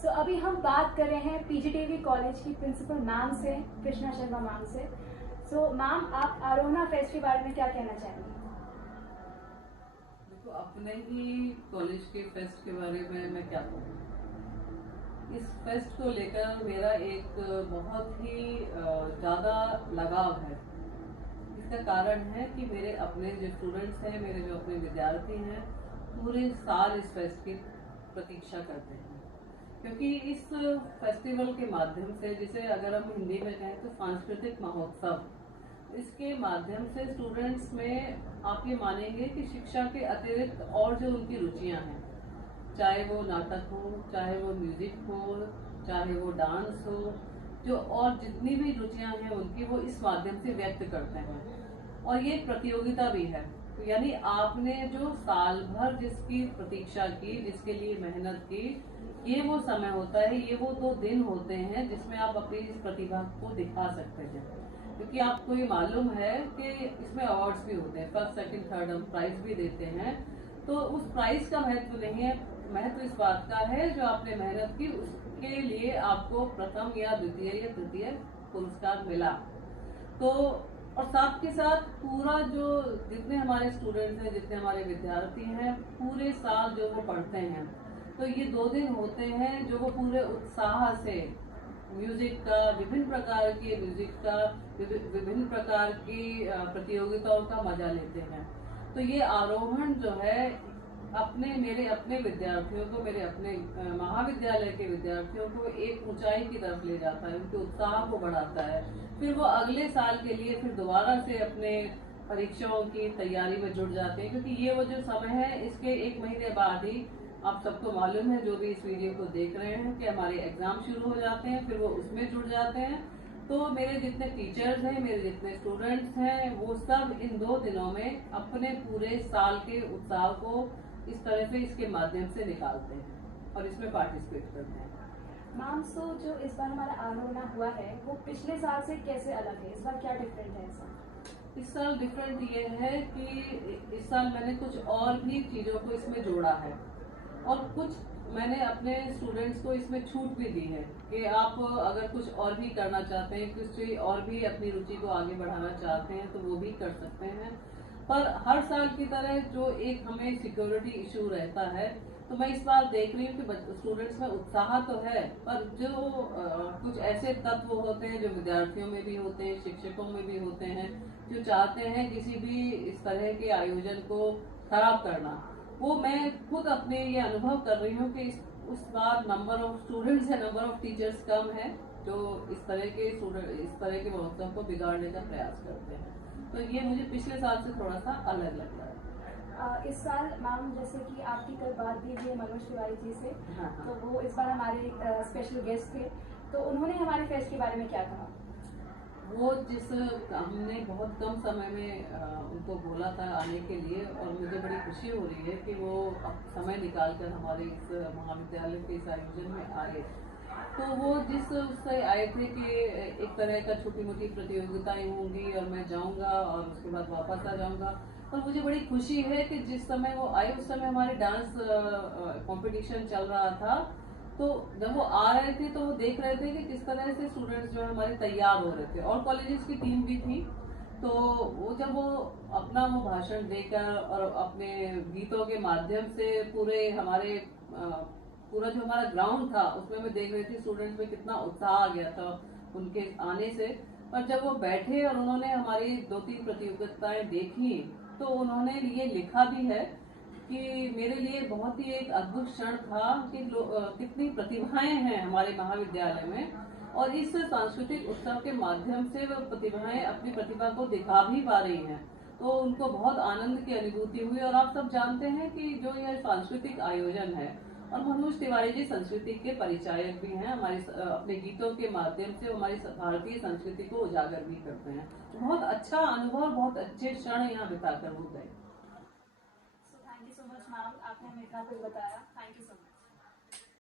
अभी हम बात कर रहे हैं पीजीटीवी कॉलेज की प्रिंसिपल मैम से, कृष्णा शर्मा मैम से। मैम, आप आरोहना फेस्ट के बारे में क्या कहना चाहेंगे? देखो, अपने ही कॉलेज के फेस्ट के बारे में मैं क्या कहूँ। इस फेस्ट को लेकर मेरा एक बहुत ही ज़्यादा लगाव है। इसका कारण है कि मेरे अपने जो स्टूडेंट्स हैं, मेरे जो अपने विद्यार्थी हैं, पूरे साल इस फेस्ट की प्रतीक्षा करते हैं। क्योंकि इस फेस्टिवल के माध्यम से, जिसे अगर हम हिंदी में कहें तो सांस्कृतिक महोत्सव, इसके माध्यम से स्टूडेंट्स में आप ये मानेंगे कि शिक्षा के अतिरिक्त और जो उनकी रुचियां हैं, चाहे वो नाटक हो, चाहे वो म्यूजिक हो, चाहे वो डांस हो, जो और जितनी भी रुचियां हैं उनकी, वो इस माध्यम से व्यक्त करते हैं। और ये प्रतियोगिता भी है। तो यानी आपने जो साल भर जिसकी प्रतीक्षा की, जिसके लिए मेहनत की, ये वो समय होता है, ये वो 2 दिन होते हैं जिसमें आप अपनी इस प्रतिभा को दिखा सकते हैं। क्योंकि आपको ये मालूम है कि इसमें अवार्ड्स भी होते हैं, फर्स्ट सेकंड थर्ड हम प्राइज भी देते हैं। तो उस प्राइज का महत्व नहीं है, महत्व इस बात का है जो आपने मेहनत की उसके लिए आपको प्रथम या द्वितीय या तृतीय पुरस्कार मिला। तो और साथ के साथ पूरा जो जितने हमारे स्टूडेंट्स हैं, जितने हमारे विद्यार्थी हैं, पूरे साल जो वो पढ़ते हैं, तो ये 2 दिन होते हैं जो वो पूरे उत्साह से म्यूजिक का, विभिन्न प्रकार के म्यूजिक का, विभिन्न प्रकार की प्रतियोगिताओं का मजा लेते हैं। तो ये आरोहण जो है मेरे अपने विद्यार्थियों को, मेरे अपने महाविद्यालय के विद्यार्थियों को एक ऊंचाई की तरफ ले जाता है, उनके उत्साह को बढ़ाता है। फिर वो अगले साल के लिए फिर दोबारा से अपने परीक्षाओं की तैयारी में जुट जाते हैं। क्योंकि ये वो जो समय है, इसके 1 महीने बाद ही आप सबको मालूम है, जो भी इस वीडियो को देख रहे हैं, कि हमारे एग्जाम शुरू हो जाते हैं, फिर वो उसमें जुड़ जाते हैं। तो मेरे जितने टीचर्स हैं, मेरे जितने स्टूडेंट्स हैं, वो सब इन 2 दिनों में अपने पूरे साल के उत्साह को इस तरह से इसके माध्यम से निकालते हैं और इसमें पार्टिसिपेट करते हैं। मैम, जो इस बार हमारा आरोहना हुआ है वो पिछले साल से कैसे अलग है? इस बार क्या डिफरेंट है? इस साल डिफरेंट ये है कि इस साल मैंने कुछ और भी चीज़ों को इसमें जोड़ा है और कुछ मैंने अपने स्टूडेंट्स को इसमें छूट भी दी है कि आप अगर कुछ और भी करना चाहते हैं, कुछ और भी अपनी रुचि को आगे बढ़ाना चाहते हैं, तो वो भी कर सकते हैं। पर हर साल की तरह जो एक हमें सिक्योरिटी इशू रहता है, तो मैं इस बार देख रही हूँ कि स्टूडेंट्स में उत्साह तो है, पर जो कुछ ऐसे तत्व होते हैं जो विद्यार्थियों में भी होते हैं, शिक्षकों में भी होते हैं, जो चाहते हैं किसी भी इस तरह के आयोजन को खराब करना, वो मैं खुद अपने ये अनुभव कर रही हूँ कि उस बार नंबर ऑफ स्टूडेंट्स है, नंबर ऑफ टीचर्स कम है जो इस तरह के महोत्सव को बिगाड़ने का प्रयास करते हैं। तो ये मुझे पिछले साल से थोड़ा सा अलग लग रहा है। इस साल मैम, जैसे कि आपकी कल बात भी हुई मनोज तिवारी जी से, हाँ। तो वो इस बार हमारे स्पेशल गेस्ट थे, तो उन्होंने हमारे फेस्ट के बारे में क्या कहा? वो हमने बहुत कम समय में उनको बोला था आने के लिए, और मुझे बड़ी खुशी हो रही है कि वो अब समय निकालकर हमारे इस महाविद्यालय के इस आयोजन में आए। तो वो उससे आए थे कि एक तरह का छोटी मोटी प्रतियोगिताएं होंगी और मैं जाऊंगा और उसके बाद वापस आ जाऊंगा। और मुझे बड़ी खुशी है कि जिस समय वो आए उस समय हमारे डांस कंपटीशन चल रहा था। तो जब वो आ रहे थे तो वो देख रहे थे कि किस तरह से स्टूडेंट्स जो है हमारे तैयार हो रहे थे, और कॉलेजेस की टीम भी थी। तो वो जब वो अपना भाषण देकर और अपने गीतों के माध्यम से पूरा जो हमारा ग्राउंड था उसमें मैं देख रही थी स्टूडेंट्स में कितना उत्साह आ गया था उनके आने से। पर जब वो बैठे और उन्होंने हमारी 2-3 प्रतियोगिताएं देखी, तो उन्होंने ये लिखा भी है कि मेरे लिए बहुत ही एक अद्भुत क्षण था कि कितनी प्रतिभाएं हैं हमारे महाविद्यालय में, और इस सांस्कृतिक उत्सव के माध्यम से वो प्रतिभाएं अपनी प्रतिभा को दिखा भी पा रही हैं। तो उनको बहुत आनंद की अनुभूति हुई। और आप सब जानते हैं कि जो यह सांस्कृतिक आयोजन है, और मनोज तिवारी जी संस्कृति के परिचायक भी हैं, हमारे अपने गीतों के माध्यम से हमारी भारतीय संस्कृति को उजागर भी करते हैं। तो बहुत अच्छा अनुभव, बहुत अच्छे क्षण यहाँ बिताकर वो गए। Thank you so much ma'am, आपने हमें इतना कुछ बताया। Thank you so much.